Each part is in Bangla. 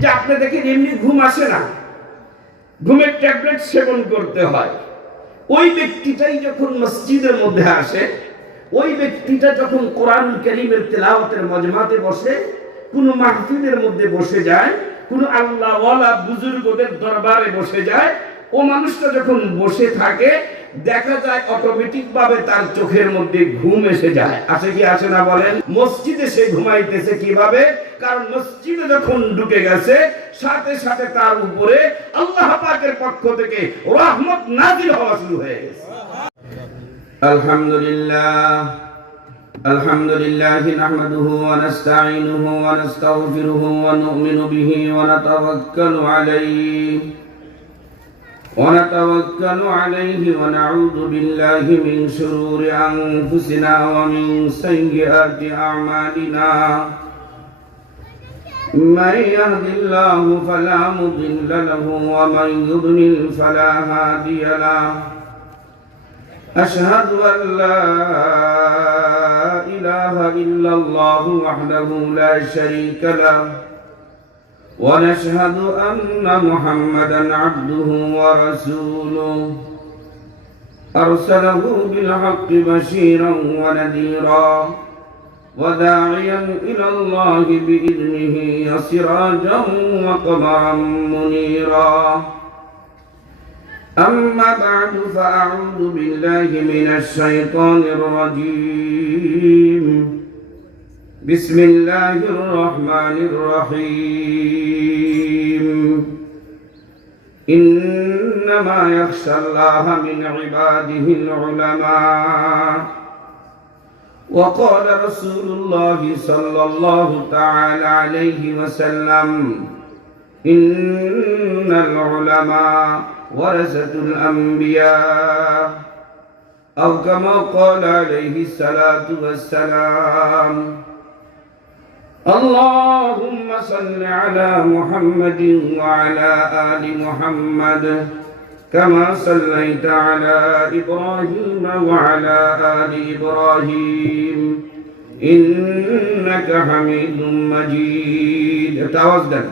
যে আপনি দেখেন এমনি ঘুম আসে না, ঘুমের ট্যাবলেট সেবন করতে হয়। ওই ব্যক্তিটাই যখন মসজিদের মধ্যে আসে, ওই ব্যক্তিটা যখন কোরআন কারীমের তেলাওয়াতের মজমাতে বসে, কোন মাহফিলের মধ্যে বসে যায়, কোন আল্লাহওয়ালা বুজুর্গদের দরবারে বসে যায়, ও মানুষটা যখন বসে থাকে দেখা যায় অটোমেটিক ভাবে তার চোখের মধ্যে ঘুম এসে যায়। আসে কি আসে না বলেন? মসজিদে সে ঘুমাইতেছে কিভাবে? কারণ মসজিদে যখন ঢুকে গেছে সাথে সাথে তার উপরে আল্লাহ পাকের পক্ষ থেকে রহমত নাযিল হওয়া শুরু হয়ে গেছে। আলহামদুলিল্লাহ নাহমাদুহু ওয়া নাস্তাঈনুহু ওয়া নাস্তাগফিরুহু ওয়া নু'মিনু বিহি ওয়া নাতাওয়াক্কালু আলাইহি ونتوكل عليه ونعوذ بالله من شرور أنفسنا ومن سيئات أعمالنا من يهد الله فلا مضل له ومن يضلل فلا هادي له أشهد أن لا إله إلا الله وحده لا شريك له ونشهد أن محمدا عبده ورسوله أرسله بالحق بشيرا ونذيرا وداعيا إلى الله بإذنه وسراجا وقمرا منيرا أما بعد فأعوذ بالله من الشيطان الرجيم بسم الله الرحمن الرحيم إنما يخشى الله من عباده العلماء وقال رسول الله صلى الله تعالى عليه وسلم إن العلماء ورثة الأنبياء أو كما قال عليه الصلاة والسلام اللهم صل على محمد وعلى آل محمد كما صليت على إبراهيم وعلى آل إبراهيم إنك حميد مجيد. توزن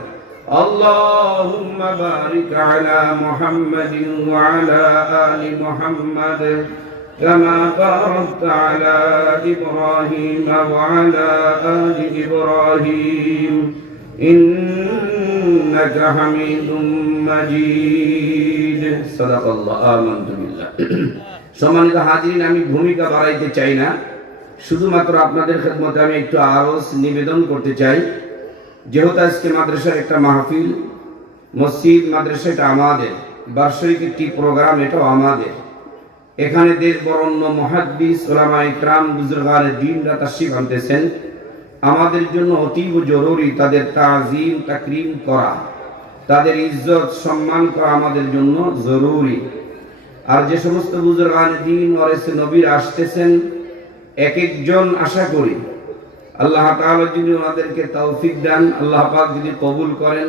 اللهم بارك على محمد وعلى آل محمد كما باركت على إبراهيم وعلى آل إبراهيم إنك حميد مجيد. صدق الله. آمنت بالله. সম্মানিত হাজিরিন, আমি ভূমিকা বাড়াইতে চাই না, শুধুমাত্র আপনাদের খেদমতে আমি একটু আরজ নিবেদন করতে চাই। যেহেতু আজকে মাদ্রাসার একটা মাহফিল, মসজিদ মাদ্রাসা এটা আমাদের, বার্ষিক একটি প্রোগ্রাম এটাও আমাদের। এখানে দেশ বরণ্য মুহাদ্দিস উলামা ইকরাম বুজুর্গানে দ্বীনরা তাশরীফ আনতেছেন। আমাদের জন্য অতীব জরুরি তাদের তাজিম তাকরীম করা, তাদের ইজ্জত সম্মান করা আমাদের জন্য জরুরি। আর যে সমস্ত বুজুর্গানে দ্বীন ওয়ারিসে নবীর আসতেছেন, এক একজন আশা করি আল্লাহ তাআলা যদি ওনাদেরকে তৌফিক দেন, আল্লাহ পাক যদি কবুল করেন,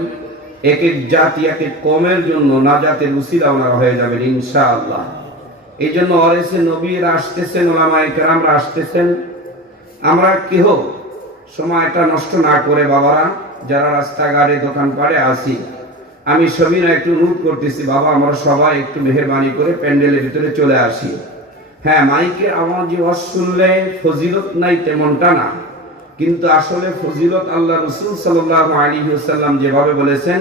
এক এক জাতি এক এক কওমের জন্য নাজাতের উসিলা ওনারা হয়ে যাবেন ইনশাআল্লাহ। এই জন্য ওয়ারিসে নবীরা আসতেছেন, উলামায়ে কেরামরা আসতেছেন। আমরা কেহ সময়টা নষ্ট না করে বাবারা যারা রাস্তাঘাটে দোকানপাড়ে আসি, আমি সবিনা একটু অনুরোধ করতেছি, বাবা আমরা সবাই একটু মেহেরবানি করে প্যান্ডেলের ভিতরে চলে আসি। হ্যাঁ, মাইকের আওয়াজ শুনলে ফজিলত নাই তেমনটা না, কিন্তু আসলে ফজিলত আল্লাহ রাসূল সাল্লাল্লাহু আলাইহি ওয়াসাল্লাম যেভাবে বলেছেন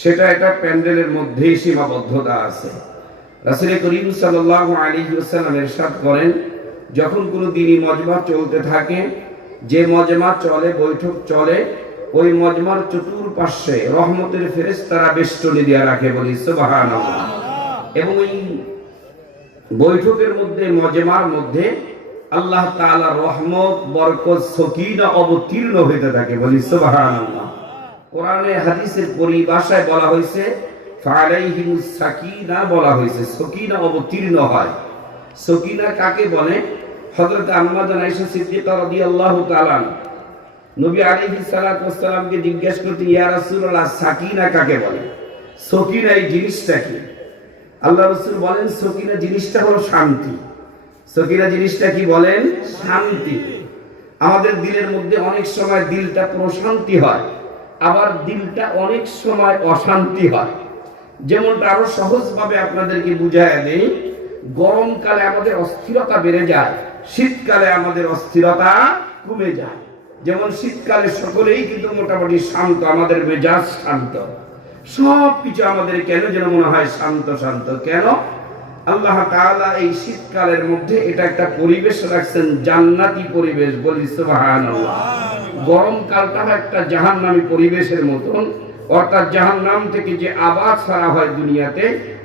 সেটা এটা প্যান্ডেলের মধ্যেই সীমাবদ্ধতা আছে। রাসূল করিম সাল্লাল্লাহু আলাইহি ওয়াসাল্লাম ইরশাদ করেন, যখন কোনো দ্বীনি মজমা চলতে থাকে, যে মজমা চলে, বৈঠক চলে, ওই মজমার চতুর্পার্শ্বে রহমতের ফেরেশতারা বেষ্টনী দিয়ে রাখে, বলি সুবহানাল্লাহ। এবং এই বৈঠকের মধ্যে, মজমার মধ্যে আল্লাহ তাআলা রহমত, বরকত, সকিনা অবতীর্ণ হইতে থাকে, বলি সুবহানাল্লাহ। কোরআনে হাদিসের পরিভাষায় বলা হয়েছে ফালাইহিমুস সাকিনা, বলা হয়েছে সকিনা অবতীর্ণ হয়। সকিনা কাকে বলে? হযরত আম্মা জান আয়েশা সিদ্দিকা রাদিয়াল্লাহু তাআলা নবী আলাইহিস সালাতু ওয়াস সালামকে জিজ্ঞেস করতেন, ইয়া রাসূলুল্লাহ সাকিনা কাকে বলে? সকিনা এই জিনিসটা কি? আল্লাহ রাসূল বলেন সকিনা জিনিসটা হলো শান্তি। সকিনা জিনিসটা কি বলেন? শান্তি। আমাদের দিলের মধ্যে অনেক সময় দিলটা প্রশান্তি হয়, আবার দিলটা অনেক সময় অশান্তি হয়। যেমনটা আরো সহজভাবে আপনাদেরকে বুঝায় দেই, গরমকালে আমাদের অস্থিরতা বেড়ে যায়, শীতকালে আমাদের অস্থিরতা কমে যায়। যেমন শীতকালে সকলেই কিন্তু মোটামুটি শান্ত, আমাদের মেজাজ শান্ত, সবকিছু আমাদের কেন যেন মনে হয় শান্ত শান্ত। কেন? আল্লাহ তাআলা এই শীতকালের মধ্যে এটা একটা পরিবেশ রাখছেন, জান্নাতি পরিবেশ। বলি সুবহানাল্লাহ। গরমকালটা একটা জাহান্নামী পরিবেশের মতন, অর্থাৎ জাহান্নাম থেকে যে আভা ছড়া হয় দুনিয়াতে,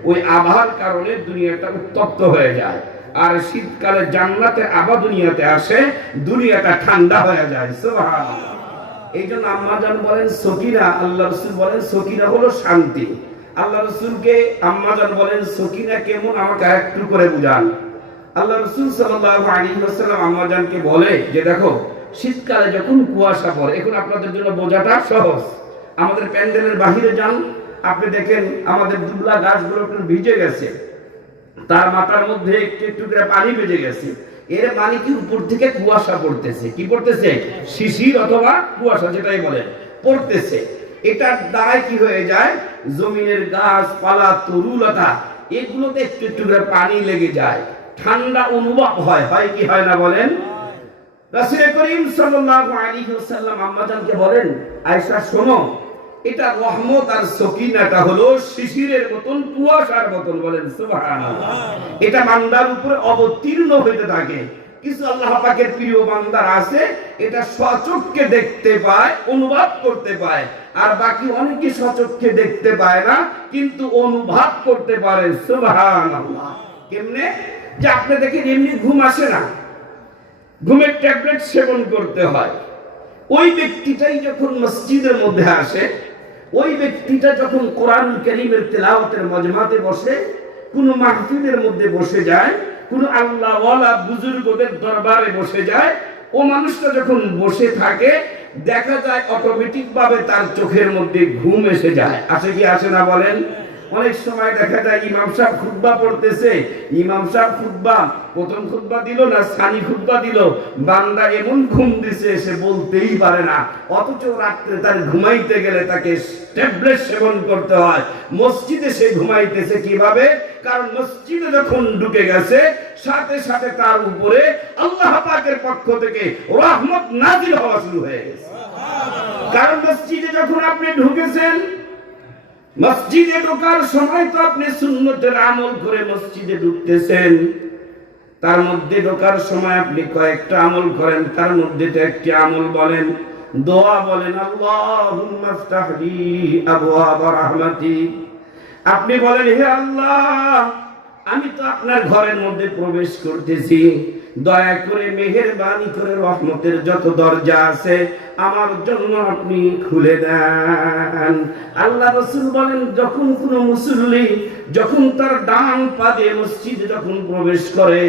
ওই আভার কারণে দুনিয়াটা উত্তপ্ত হয়ে যায়। আর শীতকালে জান্নাতের আভা দুনিয়াতে আসে, দুনিয়াটা ঠান্ডা হয়ে যায়। সুবহানাল্লাহ। এই জন্য আম্মা জান বলেন সকিনা, আল্লাহ রাসূল বলেন সকিনা হলো শান্তি। আল্লাহ রাসূলকে আম্মা জান বলেন সকিনা কেমন, আমাকে আরেকটু করে বুঝান। আল্লাহ রাসূল সাল্লাল্লাহু আলাইহি ওয়াসাল্লাম আম্মা জানকে বলে যে দেখো, শীতকালে যখন কুয়াশা পড়ে, এখন আপনাদের জন্য বোঝাটা সহজ। আমাদের প্যান্ডেলের বাহিরে যান, আপনি দেখেন আমাদের দুবলা গাছগুলো একটু ভিজে গেছে, তার মাথার মধ্যে একটু একটু করে পানি বেজে গেছে। এর মানে কি উপর থেকে কুয়াশা পড়তেছে। কি পড়তেছে? শিশির অথবা কুয়াশা, যেটাই বলে, পড়তেছে। এটার দ্বারাই কি হয়ে যায়, জমিনের গাছপালা তরুলতা এগুলোতে একটু একটু করে পানি লেগে যায়, ঠান্ডা অনুভব হয়। হয় কি হয় না বলেন? রাসূল করিম সাল্লাল্লাহু আলাইহি ওয়াসাল্লাম আম্মা জানকে বলেন, আয়েশা শোনো, এটা রহমত আর সকিনাটা হলো শিশিরের মতন, কুয়াশার মতন। বলেন সুবহানাল্লাহ। এটা বান্দার উপরে অবতীর্ণ হইতে থাকে। কিছু আল্লাহ পাকের প্রিয় বান্দার আছে, এটা স্বচক্ষে দেখতে পায়, অনুভব করতে পায়। আর বাকি অনেকে স্বচক্ষে দেখতে পায় না, কিন্তু অনুভব করতে পারে। সুবহানাল্লাহ। কেমনে? যে আপনি দেখেন এমনি ঘুম আসে না, ঘুমের ট্যাবলেট সেবন করতে হয়। ওই ব্যক্তিটাই যখন মসজিদের মধ্যে আসে, ওই ব্যক্তিটা যখন কোরআন কারীমের তেলাওয়াতের মজমাতে বসে, কোন মাহফিলের মধ্যে বসে যায়, কোন আল্লাহওয়ালা বুজুর্গদের দরবারে বসে যায়, ও মানুষটা যখন বসে থাকে, দেখা যায় অটোমেটিক ভাবে তার চোখের মধ্যে ঘুম এসে যায়। আসে কি আসে না বলেন? অনেক সময় দেখা যায় ইমাম সাহেব খুতবা পড়তেছে, ইমাম সাহেব খুতবা প্রথম খুতবা দিল না সানি খুতবা দিল, বান্দা এমন ঘুম দিছে সে বলতেই পারে না। অথচ রাত্রে তার ঘুমাইতে গেলে তাকে ট্যাবলেট সেবন করতে হয়। মসজিদে সে ঘুমাইতেছে কিভাবে? কারণ মসজিদে যখন ঢুকে গেছে, সাথে সাথে তার উপরে আল্লাহ পাকের পক্ষ থেকে রহমত নাজিল হওয়া শুরু হয়ে গেছে। কারণ মসজিদে যখন আপনি ঢুকেছেন, মসজিদে ঢোকার সময় তো আপনি সুন্নতের আমল করে মসজিদে ঢুকতেছেন। তার মধ্যে ঢোকার সময় আপনি কয়েকটা আমল করেন, তার মধ্যে তো একটি আমল বলেন, দোয়া বলেন, আল্লাহুম্মা ইফতাহ লি আবওয়াব রাহমাতিক। আপনি বলেন, হে আল্লাহ, আমি তো আপনার ঘরের মধ্যে প্রবেশ করতেছি, দয়া করে মেহেরবানি করে রহমতের যত দরজা আছে আমার জন্য আপনি খুলে দেন। আল্লাহ রাসূল বলেন, যখন কোন মুসল্লি যখন তার ডান পা দিয়ে মসজিদে যখন প্রবেশ করে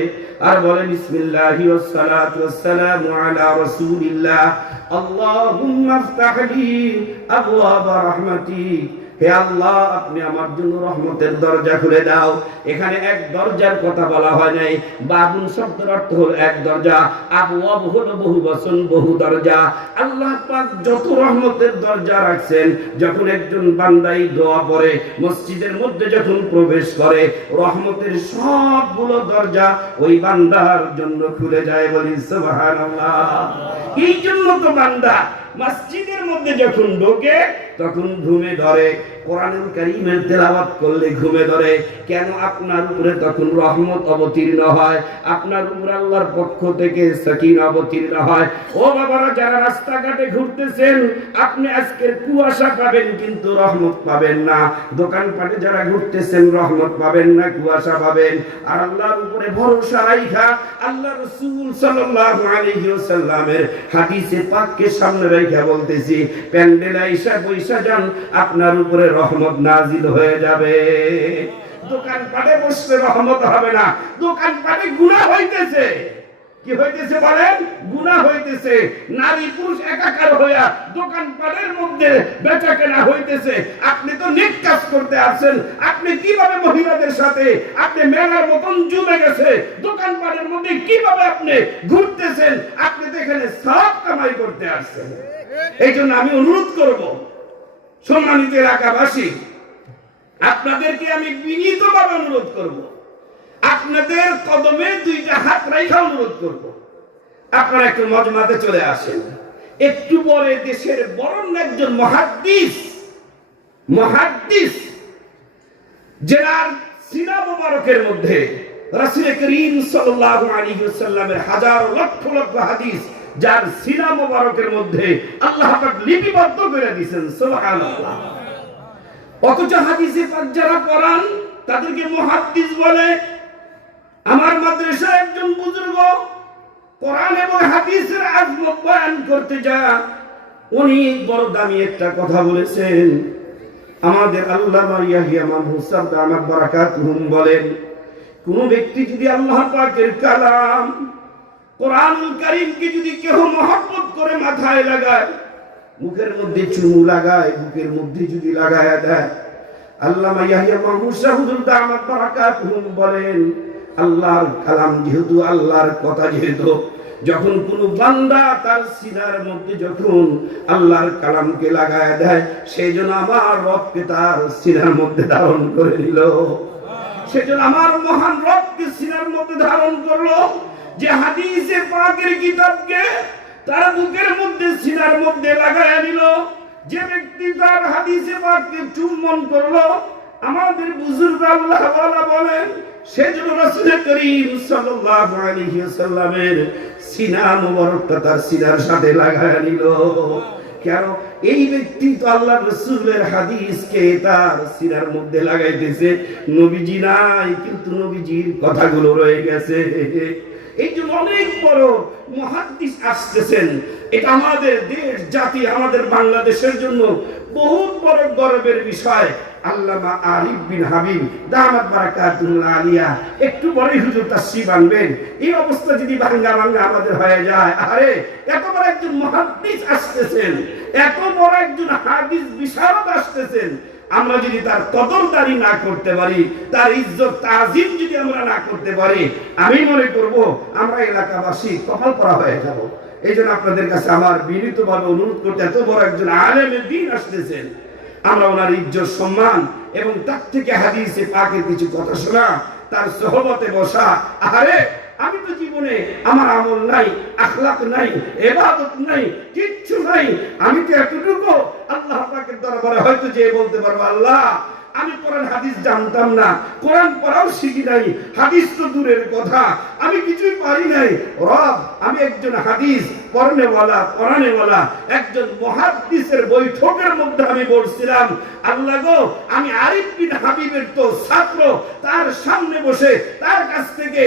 আর বলে বিসমিল্লাহি ওয়াস সালাতু ওয়াস সালামু আলা রাসূলিল্লাহ, আল্লাহুম্মা ইফতাহ লি আবওয়াব রাহমাতিক, হে আল্লাহ আপনি আমার জন্য রহমতের দরজা খুলে দাও। এখানে এক দরজার কথা বলা হয় নাই, বাবুন শব্দের অর্থ হলো এক দরজা, আবওয়াব হলো বহু বচন, বহু দরজা। আল্লাহ পাক যত রহমতের দরজা রাখছেন, যখন একজন বান্দাই দোয়া পড়ে মসজিদের মধ্যে যখন প্রবেশ করে, রহমতের সবগুলো দরজা ওই বান্দার জন্য খুলে যায়। বলি সুবহানাল্লাহ। এই জন্য তো বান্দা মসজিদের মধ্যে যখন ঢোকে তখন ঘুমে ধরে, কোরআনুল কারীমের তেলাওয়াত করলে ঘুমে ধরে। কেন? আপনার উপরে তখন রহমত অবতীর্ণ হয়, আপনার উপরে আল্লাহর পক্ষ থেকে সাকিনা অবতীর্ণ হয়। ও বাবারা, যারা রাস্তাঘাটে ঘুরতেছেন, আপনি আজকের কুয়াশা পাবেন কিন্তু রহমত পাবেন না। দোকানপাটে যারা ঘুরতেছেন, রহমত পাবেন না, কুয়াশা পাবেন। আর আল্লাহর উপরে ভরসা রাখা, আল্লাহ রাসূল সাল্লাল্লাহু আলাইহি ওয়াসাল্লামের হাদিসে পাককে সামনে রাখা বলতেছি, প্যান্ডেল আইসা বইসা যান, আপনার উপরে রহমত নাজিল হয়ে যাবে। দোকানপাটে বসলে রহমত হবে না, দোকানপাটে গুনাহ হইতেছে। কি হইতেছে বলেন? গুনাহ হইতেছে। নারী পুরুষ একাকার হইয়া দোকানপাটের মধ্যে বেচাকেনা হইতেছে। আপনি তো নেক কাজ করতে আসছেন, আপনি কিভাবে মহিলাদের সাথে আপনি মেলার মতন জমে গেছে, দোকানপাটের মধ্যে কিভাবে আপনি ঘুরতেছেন, আপনি তো এখানে সওয়াব কামাই করতে আসছেন। এই জন্য আমি অনুরোধ করব, সম্মানিত এলাকাবাসী, আপনাদেরকে আমি বিনীতভাবে অনুরোধ করব, আপনাদের কদমে দুইটা হাত রাখা অনুরোধ করব, আপনারা একটু মজমাতে চলে আসেন। একটু পরে দেশের বরণ্য একজন মুহাদ্দিস যার সিনা মুবারকের মধ্যে রাসূল করিম সাল্লাল্লাহু আলাইহি ওয়াসাল্লামের হাজার লক্ষ লক্ষ হাদিস, যার সিনা মুবারকের মধ্যে আল্লাহ পাক লিপিবদ্ধ করে দিয়েছেন, সুবহানাল্লাহ। অথচ হাদিসে পাক যারা পড়ান তাদেরকে মুহাদ্দিস বলে। আমার মাদ্রাসার একজন বুজুর্গ কোরআন এবং হাদিসের আজমত বয়ান করতে যায়, উনি বড় দামি একটা কথা বলেছেন। আমাদের আল্লামা ইয়াহিয়া মানহুসাব দামাত বারাকাতুহুম বলেন, কোন ব্যক্তি যদি আল্লাহ পাকের কালাম কোরআনুল কারীমকে যদি কেউ মহব্বত করে মাথায় লাগায়, মুখের মধ্যে চুমু লাগায়, বুকের মধ্যে যদি লাগায়া দেয়, আল্লামা ইয়াহিয়া মানহুসাব দামাত বারাকাতুহুম বলেন, আল্লাহর কালাম যেহেতু, আল্লাহর কথা যেহেতু, যখন কোন বান্দা তার সিনার মধ্যে যখন আল্লাহর কালামকে লাগায় দেয়, সেই জন্য আমার রবকে তার সিনার মধ্যে ধারণ করে নিল। সেজন্য আমার মহান রবকে সিনার মধ্যে ধারণ করলো, যে হাদিসে পাকের কিতাবকে তার বুকের মধ্যে সিনার মধ্যে লাগায় নিল। যে ব্যক্তি তার হাদিসে পাককে চুম্বন করলো, আমাদের বুজুর্গ আল্লাহ ওয়ালা বলেন, সেজন্য রাসূল করিম সাল্লাল্লাহু আলাইহি ওয়াসাল্লামের সিনা মুবারকটা তার সিনার সাথে লাগায় নিল। কেন? এই ব্যক্তি তো আল্লাহর রাসূলের হাদিসকে তার সিনার মধ্যে লাগাইতেছে। নবীজি নাই, কিন্তু নবীজির কথাগুলো রয়ে গেছে। এই যে অনেক বড় মুহাদ্দিস আসতেছেন, এটা আমাদের দেশ জাতি, আমাদের বাংলাদেশের জন্য বহুত বড় গর্বের বিষয়। আল্লামা আরিফ বিন হাবিব দামাত বারাকাতুল্লাহ আলিয়া একটু পরেই হুজুর তাশরীফ আনবেন। এই অবস্থা যদি ভাঙ্গা আমাদের হয়ে যায়, আরে এত বড় একজন মুহাদ্দিস আসতেছেন, এত বড় একজন হাদিস বিশারদ আসতেছেন, আমরা যদি তার কদরদারি না করতে পারি, তার ইজ্জত তাজিম যদি আমরা না করতে পারি, আমি মনে করব আমরা এলাকাবাসী কপাল পরা হয়ে যাব। এই জন্য আপনাদের কাছে আমার বিনীতভাবে অনুরোধ করতে, এত বড় একজন আলেমের দিন আসতেছেন, আমরা ওনার ইজ্জত সম্মান এবং তার থেকে হাদিসে পাকের কিছু কথা শোনা, তার সোহবতে বসা। আরে আমি তো জীবনে আমার আমল নাই, আখলাক নাই, ইবাদত নাই, কিচ্ছু নাই। আমি তো এতটুকু আল্লাহ পাকের দরবারে হয়তো যে বলতে পারবো, আল্লাহ আমি কোরআন হাদিস জানতাম না, কোরআন পড়াও শিখি নাই, হাদিস তো দূরের কথা, আমি কিছুই পারি নাই। রব, আমি একজন হাদিস পড়ানেওয়ালা একজন মুহাদ্দিসের বৈঠকের মধ্যে আমি বসছিলাম। আল্লাহ গো, আমি আরিফ বিন হাবিবের তো ছাত্র, তার সামনে বসে তার কাছ থেকে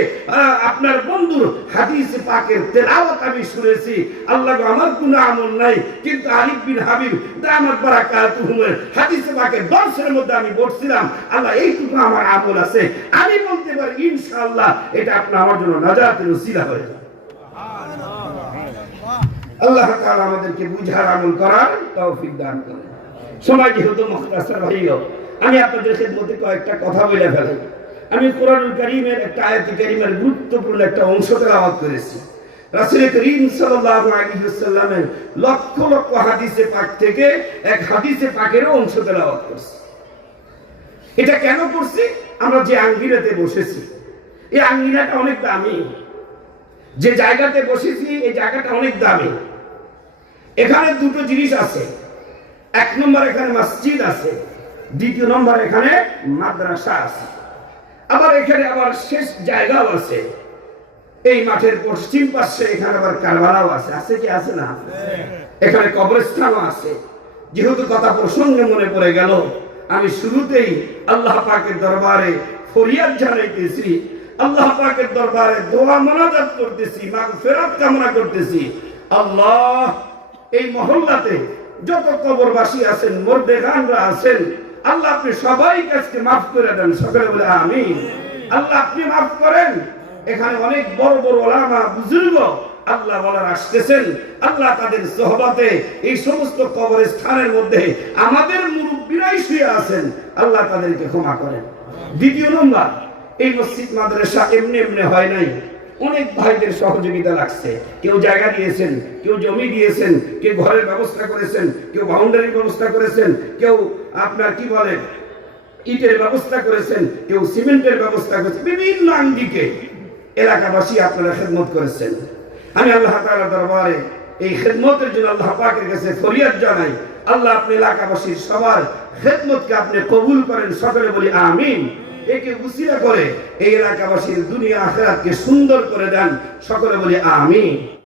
আপনার বন্ধুর হাদিস পাকের তেলাওয়াত আমি শুনেছি। আল্লাহ গো, আমার কোনো আমল নাই, কিন্তু আরিফ বিন হাবিব দামাত বারাকাতুহুমের হাদিস পাকের দর্শের মধ্যে আমি বসছিলাম। আল্লাহ, এইটুকু আমার আমল আছে, আমি বলতে পারি ইনশাআল্লাহ এটা আপনার আমার জন্য নাজাতের ওসিলা হয়ে যাবে। আল্লাহ তাআলা আমাদেরকে বুঝার আমল করার তৌফিক দান করেন। সময় যেহেতু মুখতাসার হইল, আমি আপনাদের খেদমতে কয়েকটা কথা বলে ফেলি। আমি কোরআনুল কারীমের একটা আয়াতে কারীমের গুরুত্বপূর্ণ একটা অংশ তেলাওয়াত করেছি। রাসূল করিম সাল্লাল্লাহু আলাইহি ওয়াসাল্লামের লক্ষ লক্ষ হাদিসে পাক থেকে এক হাদিসে পাকের অংশ তেলাওয়াত করেছি। এটা কেন করছি? আমরা যে আঙ্গিনাতে বসেছি, এই আঙ্গিনাটা অনেক দামি। যে জায়গাতে বসেছি এই জায়গাটা অনেক দামি। এখানে দুটো জিনিস আছে। এক নম্বর, এখানে মসজিদ আছে। দ্বিতীয় নম্বর, এখানে মাদ্রাসা আছে। আবার এখানে আবার শেষ জায়গাও আছে। এই মাঠের পশ্চিম পাশে এখানে আবার কারবালাও আছে। আছে কি আছে না? এখানে কবরস্থানও আছে। যেহেতু কথা প্রসঙ্গে মনে পড়ে গেল, আমি শুরুতেই আল্লাহ পাকের দরবারে ফরিয়াদ জানাইতেছি, আল্লাহ পাকের দরবারে দোয়া মোনাজাত করতেছি, মাগফিরাত কামনা করতেছি। আল্লাহ, এই মহল্লাতে যত কবরবাসী আছেন, মুর্দেগানরা আছেন, আল্লাহ আপনি সবাইকে আজকে মাফ করে দেন। সকলে বলে আমিন। আল্লাহ আপনি মাফ করেন। এখানে অনেক বড় বড় ওলামা বুজুর্গ আল্লাহ বলার আসতেছেন, আল্লাহ তাদের সোহবতে এই সমস্ত কবরস্থানের মধ্যে আমাদের মুরব্বীরাই শুয়ে আছেন, আল্লাহ তাদেরকে ক্ষমা করেন। দ্বিতীয় নম্বর, এই মসজিদ মাদ্রাসা এমনি এমনি হয় নাই। অনেক ভাইদের সহযোগিতা লাগছে। কেউ জায়গা দিয়েছেন, কেউ জমি দিয়েছেন, কেউ ঘরের ব্যবস্থা করেছেন, কেউ বাউন্ডারির ব্যবস্থা করেছেন, কেউ আপনার কি বলে ইটের ব্যবস্থা করেছেন, কেউ সিমেন্টের ব্যবস্থা করেছেন। বিভিন্ন আঙ্গিকে এলাকাবাসী আপনারা খেদমত করেছেন। আমি আল্লাহ তাআলার দরবারে এই খেদমতের জন্য আল্লাহ পাকের কাছে ফরিয়াদ জানাই, আল্লাহ আপনি এলাকাবাসীর সবার খেদমতকে আপনি কবুল করেন। সকলে বলি আমিন। একে উসিলা করে এই এলাকাবাসীর দুনিয়া আখিরাতকে সুন্দর করে দেন। সকলে বলি আমিন।